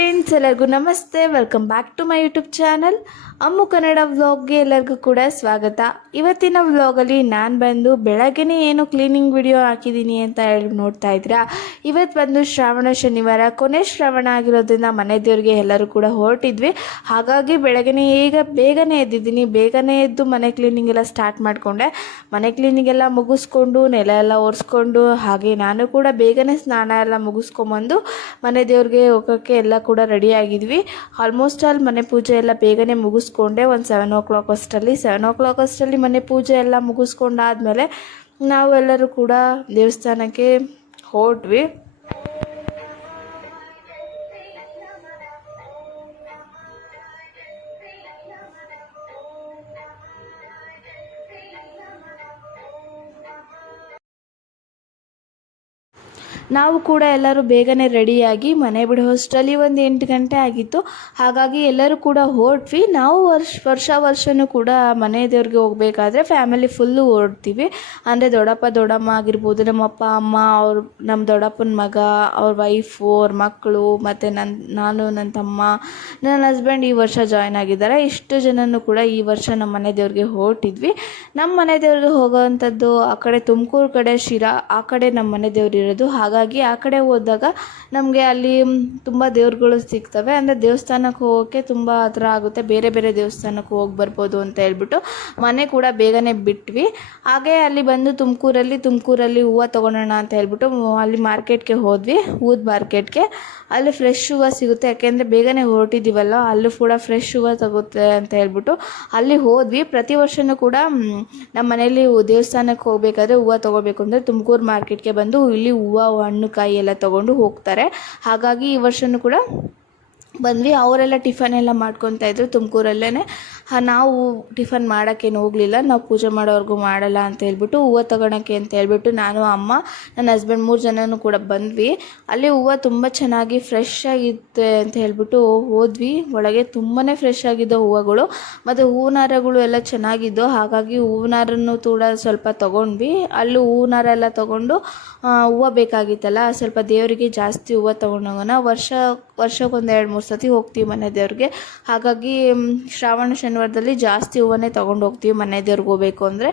Friends, ಎಲ್ಲರಿಗೂ ನಮಸ್ತೆ. Welcome back to my YouTube channel Ammu Kannada ವ್ಲಾಗ್ಗೆ ಎಲ್ಲರಿಗೂ ಕೂಡ ಸ್ವಾಗತ. ಇವತ್ತಿನ ವ್ಲಾಗಲ್ಲಿ ನಾನು ಬಂದು ಬೆಳಗ್ಗೆನೇ ಏನು ಕ್ಲೀನಿಂಗ್ ವಿಡಿಯೋ ಹಾಕಿದ್ದೀನಿ ಅಂತ ಹೇಳಿ ನೋಡ್ತಾ ಇದ್ದೀರಾ. ಇವತ್ತು ಬಂದು ಶ್ರಾವಣ ಶನಿವಾರ, ಕೊನೆ ಶ್ರಾವಣ ಆಗಿರೋದ್ರಿಂದ ಮನೆ ದೇವ್ರಿಗೆ ಎಲ್ಲರೂ ಕೂಡ ಹೊರಟಿದ್ವಿ. ಹಾಗಾಗಿ ಬೆಳಗ್ಗೆನೇ ಬೇಗನೆ ಎದ್ದಿದ್ದೀನಿ. ಬೇಗನೆ ಎದ್ದು ಮನೆ ಕ್ಲೀನಿಂಗ್ ಎಲ್ಲ ಸ್ಟಾರ್ಟ್ ಮಾಡಿಕೊಂಡೆ. ಮನೆ ಕ್ಲೀನಿಂಗ್ ಎಲ್ಲ ಮುಗಿಸ್ಕೊಂಡು ನೆಲ ಎಲ್ಲ ಒರೆಸ್ಕೊಂಡು, ಹಾಗೆ ನಾನು ಕೂಡ ಬೇಗನೆ ಸ್ನಾನ ಎಲ್ಲ ಮುಗಿಸ್ಕೊಂಬಂದು ಮನೆ ದೇವ್ರಿಗೆ ಹೋಗೋಕ್ಕೆ ಎಲ್ಲ ಕೂಡ ರೆಡಿ ಆಗಿದ್ವಿ. ಆಲ್ಮೋಸ್ಟ್ ಆಲ್ ಮನೆ ಪೂಜೆ ಎಲ್ಲ ಬೇಗನೆ ಮುಗಿಸ್ಕೊಂಡೆ. ಒಂದು 7 o'clock ಅಷ್ಟರಲ್ಲಿ ಮನೆ ಪೂಜೆ ಎಲ್ಲ ಮುಗಿಸ್ಕೊಂಡಾದ್ಮೇಲೆ ನಾವೆಲ್ಲರೂ ಕೂಡ ದೇವಸ್ಥಾನಕ್ಕೆ ಹೊರಟ್ವಿ. ನಾವು ಕೂಡ ಎಲ್ಲರೂ ಬೇಗನೆ ರೆಡಿಯಾಗಿ ಮನೆ ಬಿಡೋಷ್ಟರಲ್ಲಿ ಒಂದು 8 ಗಂಟೆ ಆಗಿತ್ತು. ಹಾಗಾಗಿ ಎಲ್ಲರೂ ಕೂಡ ಹೊರಟ್ವಿ. ನಾವು ವರ್ಷನೂ ಕೂಡ ಮನೆ ದೇವ್ರಿಗೆ ಹೋಗಬೇಕಾದ್ರೆ ಫ್ಯಾಮಿಲಿ ಫುಲ್ಲು ಹೊರಡ್ತೀವಿ. ಅಂದರೆ ದೊಡ್ಡಪ್ಪ ದೊಡ್ಡಮ್ಮ ಆಗಿರ್ಬೋದು, ನಮ್ಮ ಅಪ್ಪ ಅಮ್ಮ, ನಮ್ಮ ದೊಡ್ಡಪ್ಪನ ಮಗ, ಅವ್ರ ವೈಫು, ಅವ್ರ ಮಕ್ಕಳು, ಮತ್ತು ನಾನು, ನನ್ನ ತಮ್ಮ, ನನ್ನ ಹಸ್ಬೆಂಡ್ ಈ ವರ್ಷ ಜಾಯ್ನ್ ಆಗಿದ್ದಾರೆ. ಇಷ್ಟು ಜನನೂ ಕೂಡ ಈ ವರ್ಷ ನಮ್ಮ ಮನೆ ದೇವ್ರಿಗೆ ಹೊರಟಿದ್ವಿ. ನಮ್ಮ ಮನೆ ದೇವ್ರಿಗೆ ಹೋಗೋವಂಥದ್ದು ಆ ಕಡೆ ತುಮಕೂರು ಕಡೆ ಶಿರಾ, ಆ ಕಡೆ ನಮ್ಮ ಮನೆ ದೇವ್ರು ಇರೋದು. ಹಾಗಾಗಿ ಆ ಕಡೆ ಹೋದಾಗ ನಮಗೆ ಅಲ್ಲಿ ತುಂಬ ದೇವ್ರುಗಳು ಸಿಗ್ತವೆ. ಅಂದರೆ ದೇವಸ್ಥಾನಕ್ಕೆ ಹೋಗೋಕ್ಕೆ ತುಂಬ ಹತ್ರ ಆಗುತ್ತೆ. ಬೇರೆ ಬೇರೆ ದೇವಸ್ಥಾನಕ್ಕೆ ಹೋಗಿ ಬರ್ಬೋದು ಅಂತ ಹೇಳ್ಬಿಟ್ಟು ಮನೆ ಕೂಡ ಬೇಗನೆ ಬಿಟ್ವಿ. ಹಾಗೆ ಅಲ್ಲಿ ಬಂದು ತುಮಕೂರಲ್ಲಿ ಹೂವು ತೊಗೊಳೋಣ ಅಂತ ಹೇಳ್ಬಿಟ್ಟು ಅಲ್ಲಿ ಮಾರ್ಕೆಟ್ಗೆ ಹೋದ್ವಿ, ಹೂದ ಮಾರ್ಕೆಟ್ಗೆ. ಅಲ್ಲಿ ಫ್ರೆಶ್ ಹೂವು ಸಿಗುತ್ತೆ, ಯಾಕೆಂದರೆ ಬೇಗನೆ ಹೊರಟಿದ್ದೀವಲ್ಲ, ಅಲ್ಲೂ ಕೂಡ ಫ್ರೆಶ್ ಹೂವು ತಗುತ್ತೆ ಅಂತ ಹೇಳ್ಬಿಟ್ಟು ಅಲ್ಲಿ ಹೋದ್ವಿ. ಪ್ರತಿ ವರ್ಷವೂ ಕೂಡ ನಮ್ಮ ಮನೇಲಿ ದೇವಸ್ಥಾನಕ್ಕೆ ಹೋಗಬೇಕಾದ್ರೆ ಹೂವು ತೊಗೋಬೇಕು ಅಂದರೆ ತುಮಕೂರು ಮಾರ್ಕೆಟ್ಗೆ ಬಂದು ಇಲ್ಲಿ ಹೂವು, ಹಣ್ಣು, ಕಾಯಿ ಎಲ್ಲ ತೊಗೊಂಡು ಹೋಗ್ತಾರೆ. ಹಾಗಾಗಿ ಈ ವರ್ಷವೂ ಕೂಡ ಬಂದ್ವಿ. ಅವರೆಲ್ಲ ಟಿಫನ್ ಎಲ್ಲ ಮಾಡ್ಕೊತಾ ಇದ್ರು ತುಮಕೂರಲ್ಲೇ. ನಾವು ಟಿಫನ್ ಮಾಡೋಕ್ಕೇನು ಹೋಗಲಿಲ್ಲ. ನಾವು ಪೂಜೆ ಮಾಡೋವರೆಗೂ ಮಾಡಲ್ಲ ಅಂತ ಹೇಳ್ಬಿಟ್ಟು ಹೂವು ತಗೊಳಕ್ಕೆ ಅಂತ ಹೇಳ್ಬಿಟ್ಟು ನಾನು, ಅಮ್ಮ, ನನ್ನ ಹಸ್ಬೆಂಡ್ 3 ಜನನೂ ಕೂಡ ಬಂದ್ವಿ. ಅಲ್ಲಿ ಹೂವು ತುಂಬ ಚೆನ್ನಾಗಿ ಫ್ರೆಶ್ ಆಗಿತ್ತು ಅಂತ ಹೇಳ್ಬಿಟ್ಟು ಹೋದ್ವಿ. ಒಳಗೆ ತುಂಬಾ ಫ್ರೆಶ್ ಆಗಿದ್ದೋ ಹೂವುಗಳು, ಮತ್ತು ಹೂವಿನಾರಗಳು ಎಲ್ಲ ಚೆನ್ನಾಗಿದ್ದೋ. ಹಾಗಾಗಿ ಹೂವಿನಾರನ್ನು ಕೂಡ ಸ್ವಲ್ಪ ತೊಗೊಂಡ್ವಿ. ಅಲ್ಲೂ ಹೂವಿನಾರ ಎಲ್ಲ ತೊಗೊಂಡು ಹೂವು ಬೇಕಾಗಿತ್ತಲ್ಲ, ಸ್ವಲ್ಪ ದೇವರಿಗೆ ಜಾಸ್ತಿ ಹೂವು ತೊಗೊಂಡೋಗೋಣ. ವರ್ಷಕ್ಕೊಂದು 2-3 ಸತಿ ಹೋಗ್ತೀವಿ ಮನೆ ದೇವ್ರಿಗೆ. ಹಾಗಾಗಿ ಶ್ರಾವಣ ಶನಿವಾರದಲ್ಲಿ ಜಾಸ್ತಿ ಹೂವನ್ನೇ ತೊಗೊಂಡು ಹೋಗ್ತೀವಿ ಮನೆ ದೇವ್ರಿಗೆ ಹೋಗ್ಬೇಕು ಅಂದರೆ.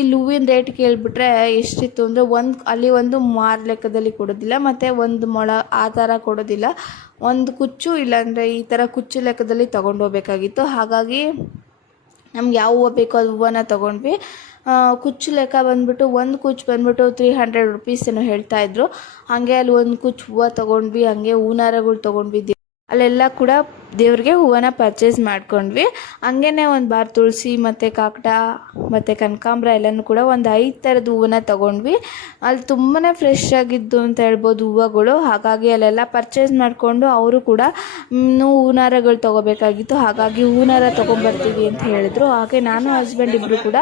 ಇಲ್ಲಿ ಹೂವಿನ ರೇಟ್ ಕೇಳಿಬಿಟ್ರೆ ಎಷ್ಟಿತ್ತು ಅಂದರೆ ಅಲ್ಲಿ ಒಂದು ಮಾರು ಲೆಕ್ಕದಲ್ಲಿ ಕೊಡೋದಿಲ್ಲ, ಮತ್ತು 1 ಮೊಳ ಆ ಥರ ಕೊಡೋದಿಲ್ಲ. ಒಂದು ಕುಚ್ಚು, ಇಲ್ಲಾಂದರೆ ಈ ಥರ ಕುಚ್ಚು ಲೆಕ್ಕದಲ್ಲಿ ತೊಗೊಂಡು ಹೋಗ್ಬೇಕಾಗಿತ್ತು. ಹಾಗಾಗಿ ನಮ್ಗೆ ಯಾವ ಹೂವು ಬೇಕೋ ಅದು ಹೂವನ್ನ ತೊಗೊಂಡ್ವಿ. ಕುಚ್ಚು ಲೆಕ್ಕ ಬಂದುಬಿಟ್ಟು ಒಂದು ಕುಚ್ಚು ಬಂದುಬಿಟ್ಟು 300 rupees ಏನೋ ಹೇಳ್ತಾಯಿದ್ರು. ಹಾಗೆ ಅಲ್ಲಿ ಒಂದು ಕುಚ್ಚು ಹೂವು ತೊಗೊಂಡ್ವಿ. ಹಾಗೆ ಹೂನಾರಗಳು ತೊಗೊಂಡ್ವಿ. ಅಲ್ಲೆಲ್ಲ ಕೂಡ ದೇವ್ರಿಗೆ ಹೂವನ್ನ ಪರ್ಚೇಸ್ ಮಾಡ್ಕೊಂಡ್ವಿ. ಹಂಗೇ ಒಂದು ಬಾರ್ ತುಳಸಿ ಮತ್ತು ಕಾಕಡ ಮತ್ತು ಕನಕಾಂಬರ ಎಲ್ಲನೂ ಕೂಡ ಒಂದು 5 ಥರದ ಹೂವನ್ನ ತೊಗೊಂಡ್ವಿ. ಅಲ್ಲಿ ತುಂಬಾ ಫ್ರೆಶ್ ಆಗಿದ್ದು ಅಂತ ಹೇಳ್ಬೋದು ಹೂವುಗಳು. ಹಾಗಾಗಿ ಅಲ್ಲೆಲ್ಲ ಪರ್ಚೇಸ್ ಮಾಡಿಕೊಂಡು ಅವರು ಕೂಡ ಹೂನಾರಗಳು ತೊಗೋಬೇಕಾಗಿತ್ತು. ಹಾಗಾಗಿ ಹೂನಾರ ತೊಗೊಂಬರ್ತೀವಿ ಅಂತ ಹೇಳಿದ್ರು. ಹಾಗೆ ನಾನು, ಹಸ್ಬೆಂಡ್ ಇಬ್ಬರು ಕೂಡ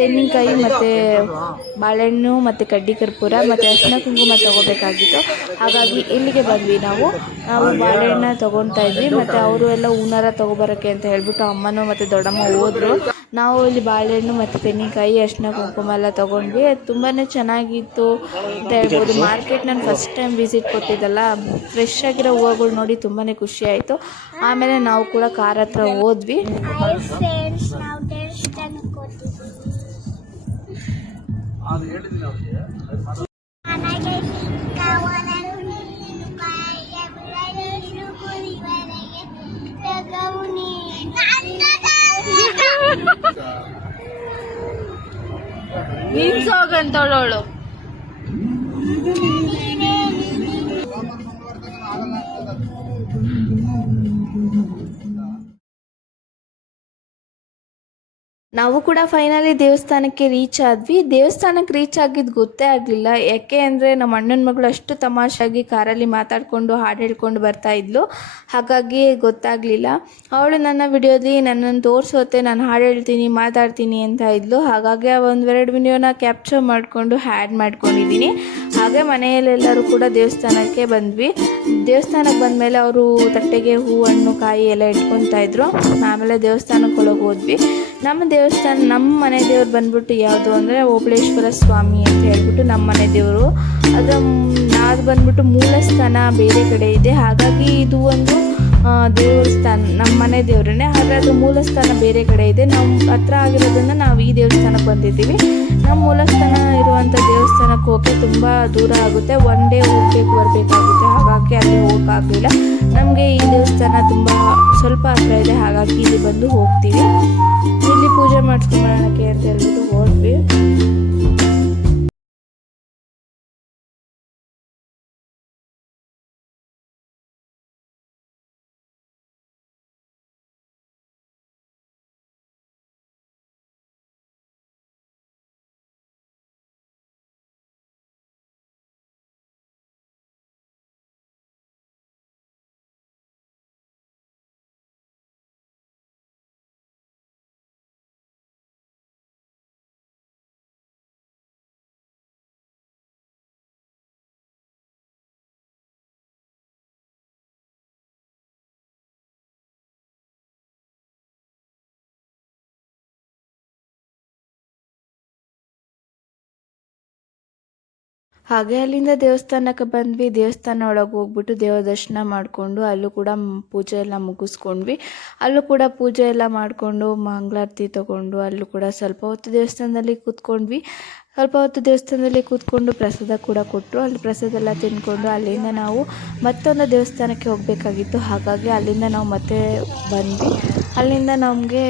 ತೆಂಗಿನಕಾಯಿ ಮತ್ತು ಬಾಳೆಹಣ್ಣು ಮತ್ತು ಕಡ್ಡಿ ಕರ್ಪೂರ ಮತ್ತು ಅರಿಶಿನ ಕುಂಕುಮ ತೊಗೋಬೇಕಾಗಿತ್ತು. ಹಾಗಾಗಿ ಇಲ್ಲಿಗೆ ಬಂದ್ವಿ. ನಾವು ಬಾಳೆಹಣ್ಣ ತೊಗೊತಾ ಇದ್ವಿ, ಮತ್ತು ಅವರು ಎಲ್ಲ ಹೂನಾರ ತೊಗೊಬರೋಕ್ಕೆ ಅಂತ ಹೇಳ್ಬಿಟ್ಟು ಅಮ್ಮನೂ ಮತ್ತು ದೊಡ್ಡಮ್ಮ ಹೋದರು. ನಾವು ಇಲ್ಲಿ ಬಾಳೆಹಣ್ಣು ಮತ್ತು ತೆಂಗಿನಕಾಯಿ, ಅರಿಶಿನ ಕುಂಕುಮ ಎಲ್ಲ ತೊಗೊಂಡ್ವಿ. ತುಂಬಾ ಚೆನ್ನಾಗಿತ್ತು ಅಂತ ಹೇಳ್ಬೋದು. ಮಾರ್ಕೆಟ್ ನಾನು ಫಸ್ಟ್ ಟೈಮ್ ವಿಸಿಟ್ ಕೊಟ್ಟಿದ್ದಲ್ಲ, ಫ್ರೆಶ್ ಆಗಿರೋ ಹೂವುಗಳು ನೋಡಿ ತುಂಬಾ ಖುಷಿ ಆಯಿತು. ಆಮೇಲೆ ನಾವು ಕೂಡ ಕಾರ್ ಹತ್ರ ಹೋದ್ವಿ. ಹೋಗಂತವಳು ನಾವು ಕೂಡ ಫೈನಲಿ ದೇವಸ್ಥಾನಕ್ಕೆ ರೀಚ್ ಆದ್ವಿ. ದೇವಸ್ಥಾನಕ್ಕೆ ರೀಚ್ ಆಗಿದ್ದು ಗೊತ್ತೇ ಆಗಲಿಲ್ಲ. ಯಾಕೆ ಅಂದರೆ ನಮ್ಮ ಅಣ್ಣನ ಮಗಳು ಅಷ್ಟು ತಮಾಷೆಯಾಗಿ ಕಾರಲ್ಲಿ ಮಾತಾಡಿಕೊಂಡು ಹಾಡು ಹೇಳ್ಕೊಂಡು ಬರ್ತಾ ಇದ್ಲು. ಹಾಗಾಗಿ ಗೊತ್ತಾಗಲಿಲ್ಲ. ಅವಳು ನನ್ನ ವಿಡಿಯೋದಲ್ಲಿ ನನ್ನನ್ನು ತೋರಿಸೋತ್ತೆ, ನಾನು ಹಾಡು ಹೇಳ್ತೀನಿ, ಮಾತಾಡ್ತೀನಿ ಅಂತ ಇದ್ಲು. ಹಾಗಾಗಿ 1-2 ವಿಡಿಯೋನ ಕ್ಯಾಪ್ಚರ್ ಮಾಡಿಕೊಂಡು ಹ್ಯಾಡ್ ಮಾಡ್ಕೊಂಡಿದ್ದೀನಿ. ಹಾಗೆ ಮನೆಯಲ್ಲೆಲ್ಲರೂ ಕೂಡ ದೇವಸ್ಥಾನಕ್ಕೆ ಬಂದ್ವಿ. ದೇವಸ್ಥಾನಕ್ಕೆ ಬಂದಮೇಲೆ ಅವರು ತಟ್ಟೆಗೆ ಹೂ, ಹಣ್ಣು, ಕಾಯಿ ಎಲ್ಲ ಇಟ್ಕೊತಾ ಇದ್ರು. ಆಮೇಲೆ ದೇವಸ್ಥಾನಕ್ಕೆ ಒಳಗೆ ಹೋದ್ವಿ. ನಮ್ಮ ದೇವಸ್ಥಾನ, ನಮ್ಮ ಮನೆ ದೇವ್ರು ಬಂದ್ಬಿಟ್ಟು ಯಾವುದು ಅಂದರೆ ಓಬಳೇಶ್ವರ ಸ್ವಾಮಿ ಅಂತ ಹೇಳ್ಬಿಟ್ಟು ನಮ್ಮ ಮನೆ ದೇವರು. ಅದು ಬಂದ್ಬಿಟ್ಟು ಮೂಲ ಸ್ಥಾನ ಬೇರೆ ಕಡೆ ಇದೆ. ಹಾಗಾಗಿ ಇದು ಒಂದು ದೇವಸ್ಥಾನ ನಮ್ಮ ಮನೆ ದೇವ್ರನ್ನೇ, ಆದರೆ ಅದು ಮೂಲ ಸ್ಥಾನ ಬೇರೆ ಕಡೆ ಇದೆ. ನಮ್ಮ ಹತ್ರ ಆಗಿರೋದ್ರಿಂದ ನಾವು ಈ ದೇವಸ್ಥಾನಕ್ಕೆ ಬಂದಿದ್ದೀವಿ. ನಮ್ಮ ಮೂಲ ಸ್ಥಾನ ಇರುವಂಥ ದೇವಸ್ಥಾನಕ್ಕೆ ಹೋಗೋಕ್ಕೆ ತುಂಬ ದೂರ ಆಗುತ್ತೆ, ಒನ್ ಡೇ ಹೋಗ್ಬೇಕು ಬರಬೇಕಾಗುತ್ತೆ. ಹಾಗಾಗಿ ಅಲ್ಲಿ ಹೋಗೋಕ್ಕಾಗಲಿಲ್ಲ. ನಮಗೆ ಈ ದೇವಸ್ಥಾನ ತುಂಬ ಸ್ವಲ್ಪ ಹತ್ರ ಇದೆ, ಹಾಗಾಗಿ ಇಲ್ಲಿ ಬಂದು ಹೋಗ್ತೀವಿ. ಇಲ್ಲಿ ಪೂಜೆ ಮಾಡಿಸ್ಕೊಂಬರೋಣಕ್ಕೆ ಅಂತ ಹೇಳ್ಬಿಟ್ಟು ಹೋದ್ವಿ. ಹಾಗೆ ಅಲ್ಲಿಂದ ದೇವಸ್ಥಾನಕ್ಕೆ ಬಂದ್ವಿ. ದೇವಸ್ಥಾನ ಒಳಗೆ ಹೋಗ್ಬಿಟ್ಟು ದೇವರ ದರ್ಶನ ಮಾಡಿಕೊಂಡು ಅಲ್ಲೂ ಕೂಡ ಪೂಜೆ ಎಲ್ಲ ಮುಗಿಸ್ಕೊಂಡ್ವಿ. ಅಲ್ಲೂ ಕೂಡ ಪೂಜೆ ಎಲ್ಲ ಮಾಡಿಕೊಂಡು ಮಂಗಳಾರತಿ ತೊಗೊಂಡು ಅಲ್ಲೂ ಕೂಡ ಸ್ವಲ್ಪ ಹೊತ್ತು ದೇವಸ್ಥಾನದಲ್ಲಿ ಕೂತ್ಕೊಂಡ್ವಿ. ಸ್ವಲ್ಪ ಹೊತ್ತು ದೇವಸ್ಥಾನದಲ್ಲಿ ಕೂತ್ಕೊಂಡು ಪ್ರಸಾದ ಕೂಡ ಕೊಟ್ಟರು. ಅಲ್ಲಿ ಪ್ರಸಾದ ಎಲ್ಲ ತಿಂದ್ಕೊಂಡು ಅಲ್ಲಿಂದ ನಾವು ಮತ್ತೊಂದು ದೇವಸ್ಥಾನಕ್ಕೆ ಹೋಗಬೇಕಾಗಿತ್ತು. ಹಾಗಾಗಿ ಅಲ್ಲಿಂದ ನಾವು ಮತ್ತೆ ಬಂದ್ವಿ. ಅಲ್ಲಿಂದ ನಮಗೆ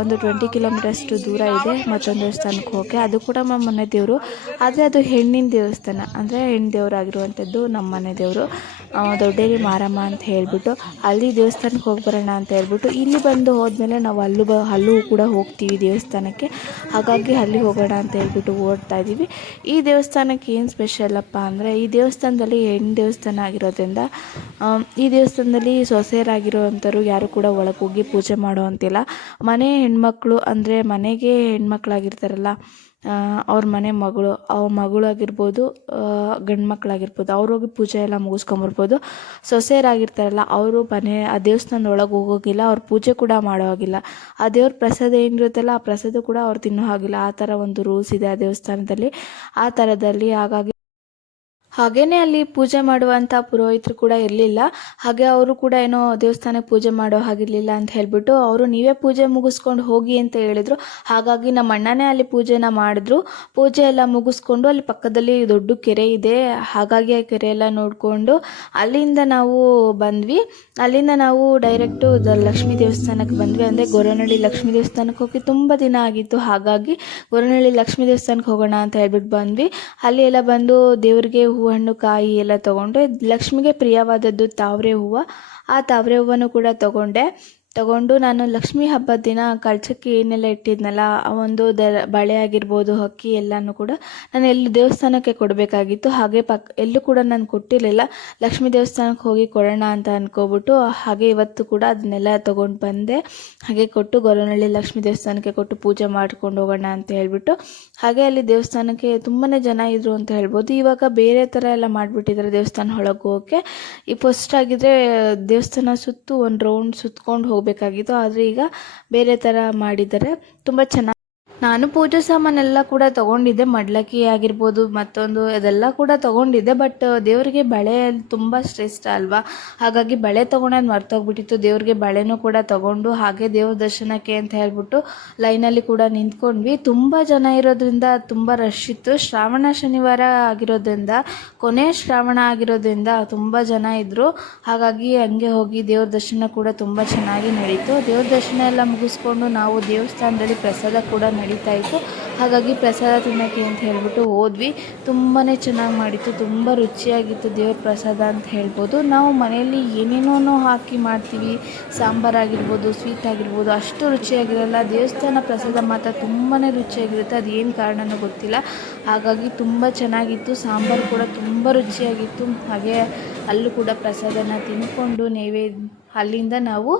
ಒಂದು 20 ಕಿಲೋಮೀಟರ್ಷ್ಟು ದೂರ ಇದೆ ಮತ್ತೊಂದು ದೇವಸ್ಥಾನಕ್ಕೆ ಹೋಗೋಕ್ಕೆ. ಅದು ಕೂಡ ನಮ್ಮ ಮನೆ ದೇವರು, ಆದರೆ ಅದು ಹೆಣ್ಣಿನ ದೇವಸ್ಥಾನ, ಅಂದರೆ ಹೆಣ್ಣು ದೇವರಾಗಿರುವಂಥದ್ದು ನಮ್ಮ ಮನೆ ದೇವರು, ದೊಡ್ಡೇರಿ ಮಾರಮ್ಮ ಅಂತ ಹೇಳ್ಬಿಟ್ಟು. ಅಲ್ಲಿ ದೇವಸ್ಥಾನಕ್ಕೆ ಹೋಗಿ ಬರೋಣ ಅಂತ ಹೇಳ್ಬಿಟ್ಟು ಇಲ್ಲಿ ಬಂದು ಹೋದ್ಮೇಲೆ ನಾವು ಅಲ್ಲೂ ಕೂಡ ಹೋಗ್ತೀವಿ ದೇವಸ್ಥಾನಕ್ಕೆ. ಹಾಗಾಗಿ ಅಲ್ಲಿ ಹೋಗೋಣ ಅಂತ ಹೇಳ್ಬಿಟ್ಟು ಓಡ್ತಾ ಇದ್ದೀವಿ. ಈ ದೇವಸ್ಥಾನಕ್ಕೆ ಏನು ಸ್ಪೆಷಲಪ್ಪ ಅಂದರೆ, ಈ ದೇವಸ್ಥಾನದಲ್ಲಿ ಹೆಣ್ಣು ದೇವಸ್ಥಾನ ಆಗಿರೋದ್ರಿಂದ ಈ ದೇವಸ್ಥಾನದಲ್ಲಿ ಸೊಸೆಯರಾಗಿರೋವಂಥವ್ರು ಯಾರು ಕೂಡ ಒಳಗೆ ಹೋಗಿ ಪೂಜೆ ಮಾಡುವಂತಿಲ್ಲ. ಮನೆ ಹೆಣ್ಮಕ್ಳು ಅಂದರೆ ಮನೆಗೆ ಹೆಣ್ಮಕ್ಳಾಗಿರ್ತಾರಲ್ಲ, ಅವ್ರ ಮನೆ ಮಗಳು, ಅವ್ರ ಮಗಳಾಗಿರ್ಬೋದು, ಗಂಡು ಮಕ್ಕಳಾಗಿರ್ಬೋದು, ಅವ್ರೋಗಿ ಪೂಜೆ ಎಲ್ಲ ಮುಗಿಸ್ಕೊಂಬರ್ಬೋದು. ಸೊಸೆಯರಾಗಿರ್ತಾರಲ್ಲ ಅವರು ಆ ದೇವಸ್ಥಾನದ ಒಳಗೆ ಹೋಗೋಗಿಲ್ಲ, ಅವ್ರ ಪೂಜೆ ಕೂಡ ಮಾಡೋ ಹಾಗಿಲ್ಲ. ಆ ದೇವ್ರ ಪ್ರಸಾದ ಏನಿರುತ್ತಲ್ಲ ಆ ಪ್ರಸಾದ ಕೂಡ ಅವ್ರು ತಿನ್ನೋ ಹಾಗಿಲ್ಲ. ಆ ಥರ ಒಂದು ರೂಲ್ಸ್ ಇದೆ ಆ ದೇವಸ್ಥಾನದಲ್ಲಿ, ಆ ಥರದಲ್ಲಿ. ಹಾಗೆಯೇ ಅಲ್ಲಿ ಪೂಜೆ ಮಾಡುವಂಥ ಪುರೋಹಿತರು ಕೂಡ ಇರಲಿಲ್ಲ. ಹಾಗೆ ಅವರು ಕೂಡ ಏನೋ ದೇವಸ್ಥಾನಕ್ಕೆ ಪೂಜೆ ಮಾಡೋ ಹಾಗಿರಲಿಲ್ಲ ಅಂತ ಹೇಳಿಬಿಟ್ಟು ಅವರು ನೀವೇ ಪೂಜೆ ಮುಗಿಸ್ಕೊಂಡು ಹೋಗಿ ಅಂತ ಹೇಳಿದರು. ಹಾಗಾಗಿ ನಮ್ಮ ಅಣ್ಣನೇ ಅಲ್ಲಿ ಪೂಜೆನ ಮಾಡಿದ್ರು. ಪೂಜೆ ಎಲ್ಲ ಮುಗಿಸ್ಕೊಂಡು ಅಲ್ಲಿ ಪಕ್ಕದಲ್ಲಿ ದೊಡ್ಡ ಕೆರೆ ಇದೆ, ಹಾಗಾಗಿ ಆ ಕೆರೆ ಎಲ್ಲ ನೋಡಿಕೊಂಡು ಅಲ್ಲಿಂದ ನಾವು ಬಂದ್ವಿ. ಅಲ್ಲಿಂದ ನಾವು ಡೈರೆಕ್ಟು ಲಕ್ಷ್ಮೀ ದೇವಸ್ಥಾನಕ್ಕೆ ಬಂದ್ವಿ. ಅಂದರೆ ಗೊರವನಹಳ್ಳಿ ಲಕ್ಷ್ಮೀ ದೇವಸ್ಥಾನಕ್ಕೆ ಹೋಗಿ ತುಂಬ ದಿನ ಆಗಿತ್ತು. ಹಾಗಾಗಿ ಗೊರವನಹಳ್ಳಿ ಲಕ್ಷ್ಮೀ ದೇವಸ್ಥಾನಕ್ಕೆ ಹೋಗೋಣ ಅಂತ ಹೇಳ್ಬಿಟ್ಟು ಬಂದ್ವಿ. ಅಲ್ಲಿ ಎಲ್ಲ ಬಂದು ದೇವರಿಗೆ ಹಣ್ಣು ಕಾಯಿ ಎಲ್ಲ ತೊಗೊಂಡು, ಲಕ್ಷ್ಮಿಗೆ ಪ್ರಿಯವಾದದ್ದು ತಾವರೆ ಹೂವು, ಆ ತಾವರೆ ಹೂವನ್ನು ಕೂಡ ತಗೊಂಡು ನಾನು ಲಕ್ಷ್ಮೀ ಹಬ್ಬದ ದಿನ ಕಳಶಕ್ಕೆ ಏನೆಲ್ಲ ಇಟ್ಟಿದ್ನಲ್ಲ ಆ ಒಂದು ಬಳೆ ಆಗಿರ್ಬೋದು, ಅಕ್ಕಿ ಎಲ್ಲನೂ ಕೂಡ ನಾನು ದೇವಸ್ಥಾನಕ್ಕೆ ಕೊಡಬೇಕಾಗಿತ್ತು. ಹಾಗೆ ಎಲ್ಲೂ ಕೂಡ ನಾನು ಕೊಟ್ಟಿರಲಿಲ್ಲ. ಲಕ್ಷ್ಮೀ ದೇವಸ್ಥಾನಕ್ಕೆ ಹೋಗಿ ಕೊಡೋಣ ಅಂತ ಅಂದ್ಕೊಬಿಟ್ಟು ಹಾಗೆ ಇವತ್ತು ಕೂಡ ಅದನ್ನೆಲ್ಲ ತೊಗೊಂಡು ಬಂದೆ. ಹಾಗೆ ಕೊಟ್ಟು ಗೊರವನಹಳ್ಳಿ ಲಕ್ಷ್ಮೀ ದೇವಸ್ಥಾನಕ್ಕೆ ಕೊಟ್ಟು ಪೂಜೆ ಮಾಡ್ಕೊಂಡು ಹೋಗೋಣ ಅಂತ ಹೇಳ್ಬಿಟ್ಟು, ಹಾಗೆ ಅಲ್ಲಿ ದೇವಸ್ಥಾನಕ್ಕೆ ತುಂಬಾ ಜನ ಇದ್ರು ಅಂತ ಹೇಳ್ಬೋದು. ಇವಾಗ ಬೇರೆ ಥರ ಎಲ್ಲ ಮಾಡಿಬಿಟ್ಟಿದ್ದಾರೆ ದೇವಸ್ಥಾನ ಒಳಗೆ ಹೋಗೋಕ್ಕೆ. ಈ ಫಸ್ಟ್ ಆಗಿದ್ರೆ ದೇವಸ್ಥಾನ ಸುತ್ತು ಒಂದು ರೌಂಡ್ ಸುತ್ಕೊಂಡು ಹೋಗಬೇಕಾಗಿತ್ತು, ಆದರೆ ಈಗ ಬೇರೆ ಥರ ಮಾಡಿದ್ದಾರೆ. ತುಂಬ ಚೆನ್ನಾಗಿ ನಾನು ಪೂಜೆ ಸಾಮಾನೆಲ್ಲ ಕೂಡ ತೊಗೊಂಡಿದ್ದೆ, ಮಡ್ಲಕ್ಕಿ ಆಗಿರ್ಬೋದು, ಮತ್ತೊಂದು ಅದೆಲ್ಲ ಕೂಡ ತೊಗೊಂಡಿದ್ದೆ. ಬಟ್ ದೇವರಿಗೆ ಬಳೆ ತುಂಬ ಶ್ರೇಷ್ಠ ಅಲ್ವಾ, ಹಾಗಾಗಿ ಬಳೆ ತೊಗೊಂಡೋದು ಮರ್ತೋಗ್ಬಿಟ್ಟಿತ್ತು. ದೇವ್ರಿಗೆ ಬಳೆನೂ ಕೂಡ ತೊಗೊಂಡು ಹಾಗೆ ದೇವ್ರ ದರ್ಶನಕ್ಕೆ ಅಂತ ಹೇಳ್ಬಿಟ್ಟು ಲೈನಲ್ಲಿ ಕೂಡ ನಿಂತ್ಕೊಂಡ್ವಿ. ತುಂಬ ಜನ ಇರೋದ್ರಿಂದ ತುಂಬ ರಶ್ ಇತ್ತು. ಶ್ರಾವಣ ಶನಿವಾರ ಆಗಿರೋದ್ರಿಂದ, ಕೊನೆ ಶ್ರಾವಣ ಆಗಿರೋದ್ರಿಂದ ತುಂಬ ಜನ ಇದ್ದರು. ಹಾಗಾಗಿ ಹಂಗೆ ಹೋಗಿ ದೇವ್ರ ದರ್ಶನ ಕೂಡ ತುಂಬ ಚೆನ್ನಾಗಿ ನಡೀತು. ದೇವ್ರ ದರ್ಶನ ಎಲ್ಲ ಮುಗಿಸ್ಕೊಂಡು ನಾವು ದೇವಸ್ಥಾನದಲ್ಲಿ ಪ್ರಸಾದ ಕೂಡ ನಡೀತಾ ಇತ್ತು. ಹಾಗಾಗಿ ಪ್ರಸಾದ ತಿನ್ನೋಕ್ಕೆ ಅಂತ ಹೇಳ್ಬಿಟ್ಟು ಹೋದ್ವಿ. ತುಂಬಾ ಚೆನ್ನಾಗಿ ಮಾಡಿತ್ತು, ತುಂಬ ರುಚಿಯಾಗಿತ್ತು ದೇವ್ರ ಪ್ರಸಾದ ಅಂತ ಹೇಳ್ಬೋದು. ನಾವು ಮನೆಯಲ್ಲಿ ಏನೇನೋ ಹಾಕಿ ಮಾಡ್ತೀವಿ, ಸಾಂಬಾರಾಗಿರ್ಬೋದು, ಸ್ವೀಟ್ ಆಗಿರ್ಬೋದು, ಅಷ್ಟು ರುಚಿಯಾಗಿರಲ್ಲ. ದೇವಸ್ಥಾನ ಪ್ರಸಾದ ಮಾತ್ರ ತುಂಬಾ ರುಚಿಯಾಗಿರುತ್ತೆ, ಅದು ಏನು ಕಾರಣನೂ ಗೊತ್ತಿಲ್ಲ. ಹಾಗಾಗಿ ತುಂಬ ಚೆನ್ನಾಗಿತ್ತು. ಸಾಂಬಾರು ಕೂಡ ತುಂಬ ರುಚಿಯಾಗಿತ್ತು. ಹಾಗೆ ಅಲ್ಲೂ ಕೂಡ ಪ್ರಸಾದನ ತಿಂದ್ಕೊಂಡು ಅಲ್ಲಿಂದ ನಾವು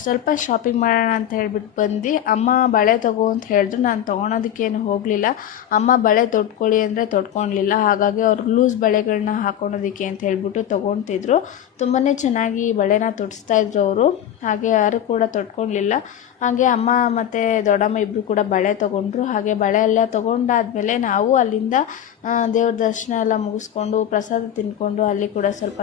ಸ್ವಲ್ಪ ಶಾಪಿಂಗ್ ಮಾಡೋಣ ಅಂತ ಹೇಳ್ಬಿಟ್ಟು ಬಂದ್ವಿ. ಅಮ್ಮ ಬಳೆ ತಗೋ ಅಂತ ಹೇಳಿದ್ರು. ನಾನು ತೊಗೊಳೋದಕ್ಕೇನು ಹೋಗಲಿಲ್ಲ. ಅಮ್ಮ ಬಳೆ ತೊಟ್ಕೊಳ್ಳಿ ಅಂದರೆ ತೊಟ್ಕೊಳ್ಲಿಲ್ಲ. ಹಾಗಾಗಿ ಅವ್ರು ಲೂಸ್ ಬಳೆಗಳನ್ನ ಹಾಕೊಳೋದಕ್ಕೆ ಅಂತ ಹೇಳ್ಬಿಟ್ಟು ತೊಗೊಳ್ತಿದ್ರು. ತುಂಬಾ ಚೆನ್ನಾಗಿ ಬಳೆನ ತೊಡಿಸ್ತಾಯಿದ್ರು ಅವರು. ಹಾಗೆ ಯಾರು ಕೂಡ ತೊಟ್ಕೊಳ್ಲಿಲ್ಲ. ಹಾಗೆ ಅಮ್ಮ ಮತ್ತು ದೊಡ್ಡಮ್ಮ ಇಬ್ಬರು ಕೂಡ ಬಳೆ ತೊಗೊಂಡ್ರು. ಹಾಗೆ ಬಳೆ ಎಲ್ಲ ತೊಗೊಂಡಾದ್ಮೇಲೆ ನಾವು ಅಲ್ಲಿಂದ ದೇವ್ರ ದರ್ಶನ ಎಲ್ಲ ಮುಗಿಸ್ಕೊಂಡು ಪ್ರಸಾದ ತಿಂದ್ಕೊಂಡು ಅಲ್ಲಿ ಕೂಡ ಸ್ವಲ್ಪ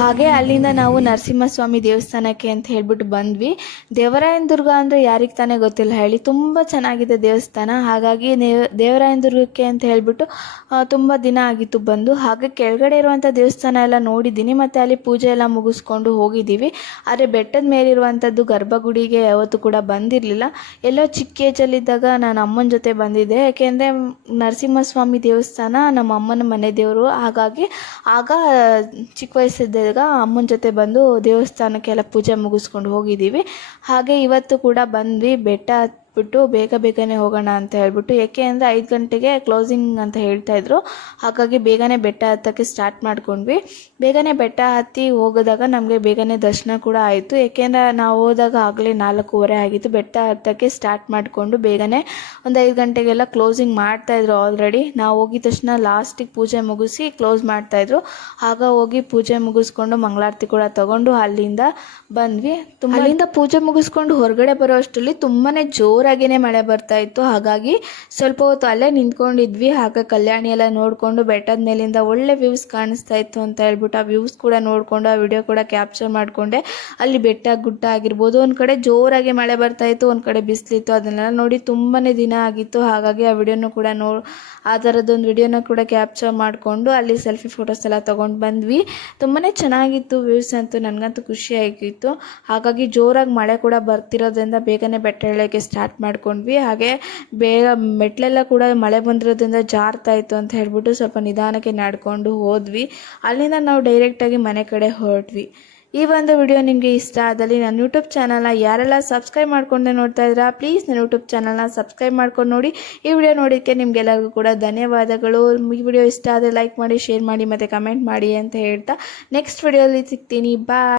ಹಾಗೆ ಅಲ್ಲಿಂದ ನಾವು ನರಸಿಂಹಸ್ವಾಮಿ ದೇವಸ್ಥಾನಕ್ಕೆ ಅಂತ ಹೇಳ್ಬಿಟ್ಟು ಬಂದ್ವಿ. ದೇವರಾಯನ ದುರ್ಗ ಅಂದರೆ ಯಾರಿಗೆ ತಾನೇ ಗೊತ್ತಿಲ್ಲ ಹೇಳಿ, ತುಂಬ ಚೆನ್ನಾಗಿದೆ ದೇವಸ್ಥಾನ. ಹಾಗಾಗಿ ದೇವರಾಯನ ದುರ್ಗಕ್ಕೆ ಅಂತ ಹೇಳ್ಬಿಟ್ಟು ತುಂಬ ದಿನ ಆಗಿತ್ತು ಬಂದು. ಹಾಗೆ ಕೆಳಗಡೆ ಇರುವಂಥ ದೇವಸ್ಥಾನ ಎಲ್ಲ ನೋಡಿದ್ದೀನಿ, ಮತ್ತು ಅಲ್ಲಿ ಪೂಜೆ ಎಲ್ಲ ಮುಗಿಸ್ಕೊಂಡು ಹೋಗಿದ್ದೀವಿ. ಆದರೆ ಬೆಟ್ಟದ ಮೇಲಿರುವಂಥದ್ದು ಗರ್ಭಗುಡಿಗೆ ಯಾವತ್ತೂ ಕೂಡ ಬಂದಿರಲಿಲ್ಲ. ಎಲ್ಲೋ ಚಿಕ್ಕ ಏಜಲ್ಲಿದ್ದಾಗ ನಾನು ಅಮ್ಮನ ಜೊತೆ ಬಂದಿದ್ದೆ. ಯಾಕೆಂದರೆ ನರಸಿಂಹಸ್ವಾಮಿ ದೇವಸ್ಥಾನ ನಮ್ಮ ಅಮ್ಮನ ಮನೆ ದೇವರು. ಹಾಗಾಗಿ ಆಗ ಚಿಕ್ಕ ವಯಸ್ಸಿದ್ದಾಗ ಅಮ್ಮನ ಜೊತೆ ಬಂದು ದೇವಸ್ಥಾನಕ್ಕೆಲ್ಲ ಪೂಜೆ ಮುಗಿಸ್ಕೊಂಡು ಹೋಗಿದ್ದೀವಿ. ಹಾಗೆ ಇವತ್ತು ಕೂಡ ಬಂದ್ವಿ. ಬೆಟ್ಟ ಹತ್ಬಿಟ್ಟು ಬೇಗನೆ ಹೋಗೋಣ ಅಂತ ಹೇಳ್ಬಿಟ್ಟು, ಏಕೆ ಅಂದರೆ 5 ಗಂಟೆಗೆ ಕ್ಲೋಸಿಂಗ್ ಅಂತ ಹೇಳ್ತಾಯಿದ್ರು. ಹಾಗಾಗಿ ಬೇಗನೆ ಬೆಟ್ಟ ಹತ್ತೋಕ್ಕೆ ಸ್ಟಾರ್ಟ್ ಮಾಡ್ಕೊಂಡ್ವಿ. ಬೇಗನೆ ಬೆಟ್ಟ ಹತ್ತಿ ಹೋಗೋದಾಗ ನಮಗೆ ಬೇಗನೆ ದರ್ಶನ ಕೂಡ ಆಯಿತು. ಏಕೆಂದರೆ ನಾವು ಹೋದಾಗ ಆಗಲೇ 4:15 ಆಗಿತ್ತು. ಬೆಟ್ಟ ಹತ್ತೋಕ್ಕೆ ಸ್ಟಾರ್ಟ್ ಮಾಡಿಕೊಂಡು ಬೇಗನೆ ಒಂದು 5 ಗಂಟೆಗೆಲ್ಲ ಕ್ಲೋಸಿಂಗ್ ಮಾಡ್ತಾಯಿದ್ರು. ಆಲ್ರೆಡಿ ನಾವು ಹೋಗಿದ ತಕ್ಷಣ ಲಾಸ್ಟಿಗೆ ಪೂಜೆ ಮುಗಿಸಿ ಕ್ಲೋಸ್ ಮಾಡ್ತಾಯಿದ್ರು. ಆಗ ಹೋಗಿ ಪೂಜೆ ಮುಗಿಸ್ಕೊಂಡು ಮಂಗಳಾರತಿ ಕೂಡ ತಗೊಂಡು ಅಲ್ಲಿಂದ ಬಂದ್ವಿ. ಅಲ್ಲಿಂದ ಪೂಜೆ ಮುಗಿಸ್ಕೊಂಡು ಹೊರಗಡೆ ಬರೋ ಅಷ್ಟರಲ್ಲಿ ತುಂಬಾ ಜೋರಾಗಿಯೇ ಮಳೆ ಬರ್ತಾ ಇತ್ತು. ಹಾಗಾಗಿ ಸ್ವಲ್ಪ ಹೊತ್ತು ಅಲ್ಲೇ ನಿಂತ್ಕೊಂಡಿದ್ವಿ. ಹಾಗೆ ಕಲ್ಯಾಣಿ ಎಲ್ಲ ನೋಡಿಕೊಂಡು ಬೆಟ್ಟದ ಮೇಲಿಂದ ಒಳ್ಳೆ ವ್ಯೂಸ್ ಕಾಣಿಸ್ತಾ ಇತ್ತು ಅಂತ ಹೇಳ್ಬಿಟ್ಟು ಆ ವ್ಯೂಸ್ ಕೂಡ ನೋಡಿಕೊಂಡು ಆ ವಿಡಿಯೋ ಕೂಡ ಕ್ಯಾಪ್ಚರ್ ಮಾಡಿಕೊಂಡೆ. ಅಲ್ಲಿ ಬೆಟ್ಟ ಗುಡ್ಡ ಆಗಿರ್ಬೋದು, ಒಂದು ಕಡೆ ಜೋರಾಗಿ ಮಳೆ ಬರ್ತಾ ಇತ್ತು, ಒಂದು ಕಡೆ ಬಿಸಿಲಿತ್ತು. ಅದನ್ನೆಲ್ಲ ನೋಡಿ ತುಂಬಾ ದಿನ ಆಗಿತ್ತು. ಹಾಗಾಗಿ ಆ ವಿಡಿಯೋನು ಕೂಡ ಆ ಥರದ್ದೊಂದು ವಿಡಿಯೋನ ಕೂಡ ಕ್ಯಾಪ್ಚರ್ ಮಾಡಿಕೊಂಡು ಅಲ್ಲಿ ಸೆಲ್ಫಿ ಫೋಟೋಸ್ ಎಲ್ಲ ತೊಗೊಂಡು ಬಂದ್ವಿ. ತುಂಬಾ ಚೆನ್ನಾಗಿತ್ತು ವ್ಯೂಸ್ ಅಂತೂ, ನನಗಂತೂ ಖುಷಿ ಆಗಿತ್ತು. ಹಾಗಾಗಿ ಜೋರಾಗಿ ಮಳೆ ಕೂಡ ಬರ್ತಿರೋದ್ರಿಂದ ಬೇಗನೆ ಬೆಟ್ಟ ಇಳಿಯೋಕ್ಕೆ ಸ್ಟಾರ್ಟ್ ಮಾಡ್ಕೊಂಡ್ವಿ. ಹಾಗೆ ಬೇಗ ಮೆಟ್ಲೆಲ್ಲ ಕೂಡ ಮಳೆ ಬಂದಿರೋದ್ರಿಂದ ಜಾರ್ತಾ ಇತ್ತು ಅಂತ ಹೇಳ್ಬಿಟ್ಟು ಸ್ವಲ್ಪ ನಿಧಾನಕ್ಕೆ ನಡ್ಕೊಂಡು ಹೋದ್ವಿ. ಅಲ್ಲಿಂದ ನಾವು ಡೈರೆಕ್ಟಾಗಿ ಮನೆ ಕಡೆ ಹೊರಟ್ವಿ. ಈ ಒಂದು ವಿಡಿಯೋ ನಿಮಗೆ ಇಷ್ಟ ಆದಲ್ಲಿ ನನ್ನ ಯೂಟ್ಯೂಬ್ ಚಾನಲ್ನ ಯಾರೆಲ್ಲ ಸಬ್ಸ್ಕ್ರೈಬ್ ಮಾಡ್ಕೊಂಡೆ ನೋಡ್ತಾ ಇದ್ದೀರಾ, ಪ್ಲೀಸ್ ನನ್ನ ಯೂಟ್ಯೂಬ್ ಚಾನಲ್ನ ಸಬ್ಸ್ಕ್ರೈಬ್ ಮಾಡ್ಕೊಂಡು ನೋಡಿ. ಈ ವಿಡಿಯೋ ನೋಡೋಕ್ಕೆ ನಿಮಗೆಲ್ಲರಿಗೂ ಕೂಡ ಧನ್ಯವಾದಗಳು. ಈ ವಿಡಿಯೋ ಇಷ್ಟ ಆದರೆ ಲೈಕ್ ಮಾಡಿ, ಶೇರ್ ಮಾಡಿ ಮತ್ತು ಕಮೆಂಟ್ ಮಾಡಿ ಅಂತ ಹೇಳ್ತಾ ನೆಕ್ಸ್ಟ್ ವಿಡಿಯೋಲಿ ಸಿಗ್ತೀನಿ. ಬಾಯ್.